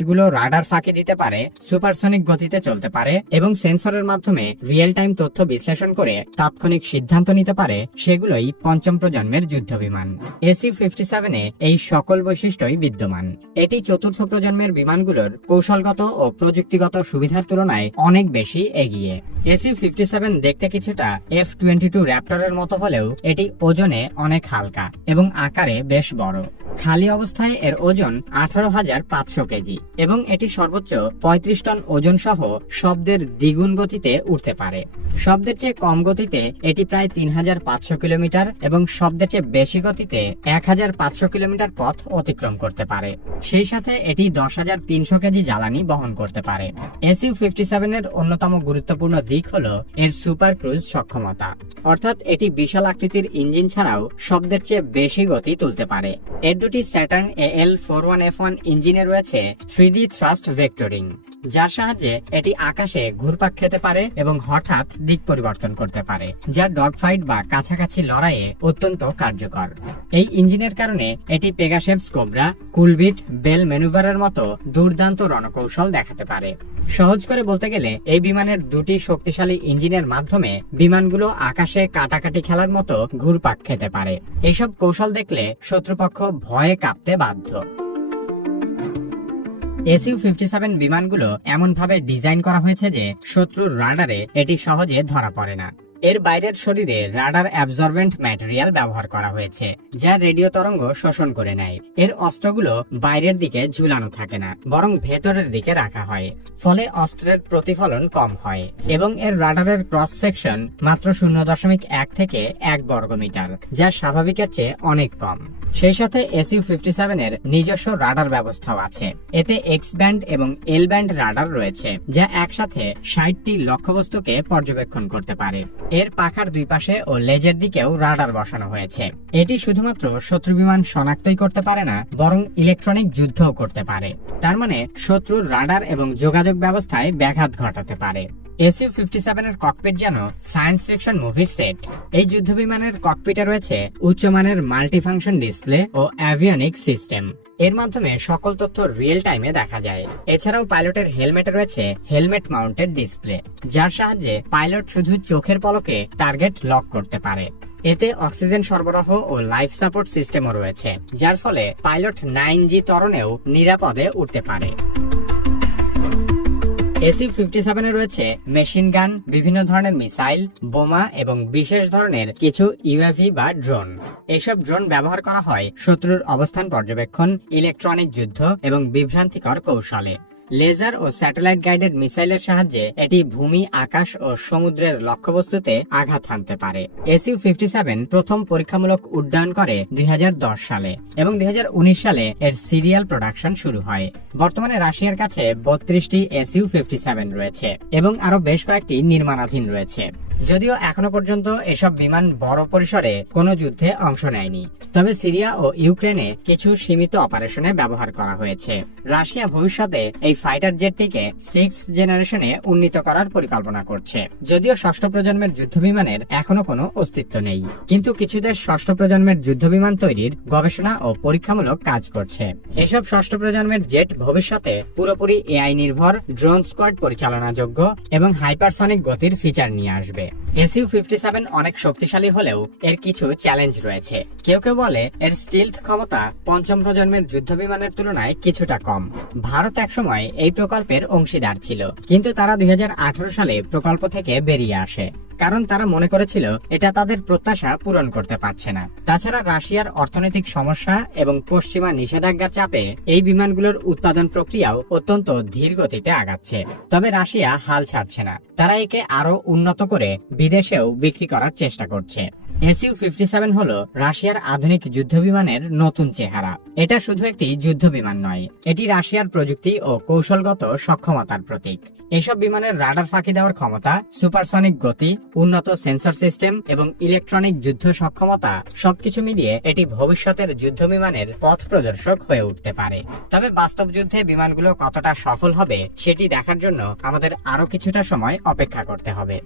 এগুলো রাডার ফাঁকি দিতে পারে, সুপারসনিক গতিতে চলতে পারে এবং সেন্সরের মাধ্যমে রিয়েল টাইম তথ্য বিশ্লেষণ করে তাৎক্ষণিক সিদ্ধান্ত নিতে পারে, সেগুলোই পঞ্চম প্রজন্মের যুদ্ধ বিমান। SU-57 এ এই সকল বৈশিষ্ট্যই বিদ্যমান। এটি চতুর্থ প্রজন্মের বিমানগুলোর কৌশলগত ও প্রযুক্তিগত সুবিধার তুলনায় অনেক বেশি এগিয়ে। SU-57 দেখতে কিছুটা F-22 র্যাপটরের মতো হলেও এটি ওজনে অনেক হালকা এবং আকারে বেশ বড়। খালি অবস্থায় এর ওজন 18,500 কেজি এবং এটি সর্বোচ্চ 35 টন ওজন সহ শব্দের দ্বিগুণ গতিতে উঠতে পারে। শব্দের চেয়ে কম গতিতে এটি প্রায় 3,500 কিলোমিটার এবং শব্দের চেয়ে বেশি গতিতে 1,500 কিলোমিটার পথ অতিক্রম করতে পারে। সেই সাথে এটি 10,300 কেজি জ্বালানি বহন করতে পারে। SU-57 এর অন্যতম গুরুত্বপূর্ণ দিক হল এর সুপার ক্রুজ সক্ষমতা, অর্থাৎ এটি বিশাল আকৃতির ইঞ্জিন ছাড়াও শব্দের চেয়ে বেশি গতি তুলতে পারে। এর দুটি স্যাটার্ন AL-41F1 ইঞ্জিনে রয়েছে 3D থ্রাস্ট ভেক্টরিং, যার সাহায্যে এটি আকাশে ঘুরপাক খেতে পারে এবং হঠাৎ দিক পরিবর্তন করতে পারে, যা ডগ ফাইট বা কাছাকাছি লড়াইয়ে অত্যন্ত কার্যকর। এই ইঞ্জিনের কারণে এটি পেগাসাস কোবরা, কুলবিট, বেল ম্যানুভারের মতো দুর্দান্ত রণকৌশল দেখাতে পারে। সহজ করে বলতে গেলে এই বিমানের দুটি শক্তিশালী ইঞ্জিনের মাধ্যমে বিমানগুলো আকাশে কাটাকাটি খেলার মতো ঘুরপাক খেতে পারে। এইসব কৌশল দেখলে শত্রুপক্ষ ভয়ে কাঁপতে বাধ্য। SU-57 বিমানগুলো এমনভাবে ডিজাইন করা হয়েছে যে শত্রুর রাডারে এটি সহজে ধরা পড়ে না। এর বাইরের শরীরে রাডার অ্যাবজর্বেন্ট ম্যাটেরিয়াল ব্যবহার করা হয়েছে, যা রেডিও তরঙ্গ শোষণ করে নেয়। এর অস্ত্রগুলো বাইরের দিকে ঝুলানো থাকে না, বরং ভেতরের দিকে রাখা হয়, ফলে অস্ত্রের প্রতিফলন কম হয় এবং এর রাডারের ক্রস সেকশন মাত্র 0.1 থেকে 1 বর্গমিটার, যা স্বাভাবিকের চেয়ে অনেক কম। সেই সাথে SU-57 এর নিজস্ব রাডার ব্যবস্থাও আছে। এতে এক্স ব্যান্ড এবং এল ব্যান্ড রাডার রয়েছে, যা একসাথে 60টি লক্ষ্যবস্তুকে পর্যবেক্ষণ করতে পারে। এর পাখার দুই পাশে ও লেজের দিকেও রাডার বসানো হয়েছে। এটি শুধুমাত্র শত্রু বিমান শনাক্তই করতে পারে না, বরং ইলেকট্রনিক যুদ্ধও করতে পারে। তার মানে শত্রুর রাডার এবং যোগাযোগ ব্যবস্থায় ব্যাঘাত ঘটাতে পারে। SU-57 এর ককপিট যেন সায়েন্স ফিকশন মুভির সেট। এই যুদ্ধ বিমানের ককপিটে রয়েছে উচ্চমানের মাল্টিফাংশন ডিসপ্লে ও অ্যাভিয়নিক সিস্টেম। এর মাধ্যমে সকল তথ্য রিয়েল টাইমে দেখা যায়। এছাড়াও পাইলটের হেলমেটে রয়েছে হেলমেট মাউন্টেড ডিসপ্লে, যার সাহায্যে পাইলট শুধু চোখের পলকে টার্গেট লক করতে পারে। এতে অক্সিজেন সরবরাহ ও লাইফ সাপোর্ট সিস্টেমও রয়েছে, যার ফলে পাইলট 9G ত্বরণেও নিরাপদে উঠতে পারে। SU-57 এ রয়েছে মেশিন গান, বিভিন্ন ধরনের মিসাইল, বোমা এবং বিশেষ ধরনের কিছু ইউএভি বা ড্রোন। এসব ড্রোন ব্যবহার করা হয় শত্রুর অবস্থান পর্যবেক্ষণ, ইলেকট্রনিক যুদ্ধ এবং বিভ্রান্তিকর কৌশলে। লেজার ও স্যাটেলাইট গাইডেড মিসাইলের সাহায্যে এটি ভূমি, আকাশ ও সমুদ্রের লক্ষ্যবস্তুতে আঘাত হানতে পারে। SU-57 প্রথম পরীক্ষামূলক উড্ডয়ন করে 2010 সালে এবং 2019 সালে এর সিরিয়াল প্রোডাকশন শুরু হয়। বর্তমানে রাশিয়ার কাছে 32টি SU-57 রয়েছে এবং আরো বেশ কয়েকটি নির্মাণাধীন রয়েছে। যদিও এখনো পর্যন্ত এসব বিমান বড় পরিসরে কোনো যুদ্ধে অংশ নেয়নি, তবে সিরিয়া ও ইউক্রেনে কিছু সীমিত অপারেশনে ব্যবহার করা হয়েছে। রাশিয়া ভবিষ্যতে এই ফাইটার জেটটিকে 6th জেনারেশনে উন্নীত করার পরিকল্পনা করছে। যদিও ষষ্ঠ প্রজন্মের যুদ্ধ বিমানের এখনো কোনো অস্তিত্ব নেই, কিন্তু কিছু দেশ ষষ্ঠ প্রজন্মের যুদ্ধ বিমান তৈরির গবেষণা ও পরীক্ষামূলক কাজ করছে। এসব ষষ্ঠ প্রজন্মের জেট ভবিষ্যতে পুরোপুরি এআই নির্ভর, ড্রোন স্কোয়াড পরিচালনাযোগ্য এবং হাইপারসনিক গতির ফিচার নিয়ে আসবে। SU-57 অনেক শক্তিশালী হলেও এর কিছু চ্যালেঞ্জ রয়েছে। কেউ কেউ বলে এর স্টিলথ ক্ষমতা পঞ্চম প্রজন্মের যুদ্ধ বিমানের তুলনায় কিছুটা কম। ভারত একসময় এই প্রকল্পের অংশীদার ছিল, কিন্তু তারা 2018 সালে প্রকল্প থেকে বেরিয়ে আসে, কারণ তারা মনে করেছিল এটা তাদের প্রত্যাশা পূরণ করতে পারছে না। তাছাড়া রাশিয়ার অর্থনৈতিক সমস্যা এবং পশ্চিমা নিষেধাজ্ঞার চাপে এই বিমানগুলোর উৎপাদন প্রক্রিয়াও অত্যন্ত ধীর গতিতে আগাচ্ছে। তবে রাশিয়া হাল ছাড়ছে না, তারা একে আরো উন্নত করে বিদেশেও বিক্রি করার চেষ্টা করছে। SU-57 হলো রাশিয়ার আধুনিক যুদ্ধ বিমানের নতুন চেহারা। এটা শুধু একটি যুদ্ধ বিমান নয়, এটি রাশিয়ার প্রযুক্তি ও কৌশলগত সক্ষমতার প্রতীক। এসব বিমানের রাডার ফাঁকি দেওয়ার ক্ষমতা, সুপারসনিক গতি, উন্নত সেন্সর সিস্টেম এবং ইলেকট্রনিক যুদ্ধ সক্ষমতা সবকিছু মিলিয়ে এটি ভবিষ্যতের যুদ্ধ বিমানের পথ প্রদর্শক হয়ে উঠতে পারে। তবে বাস্তব যুদ্ধে বিমানগুলো কতটা সফল হবে সেটি দেখার জন্য আমাদের আরো কিছুটা সময় অপেক্ষা করতে হবে।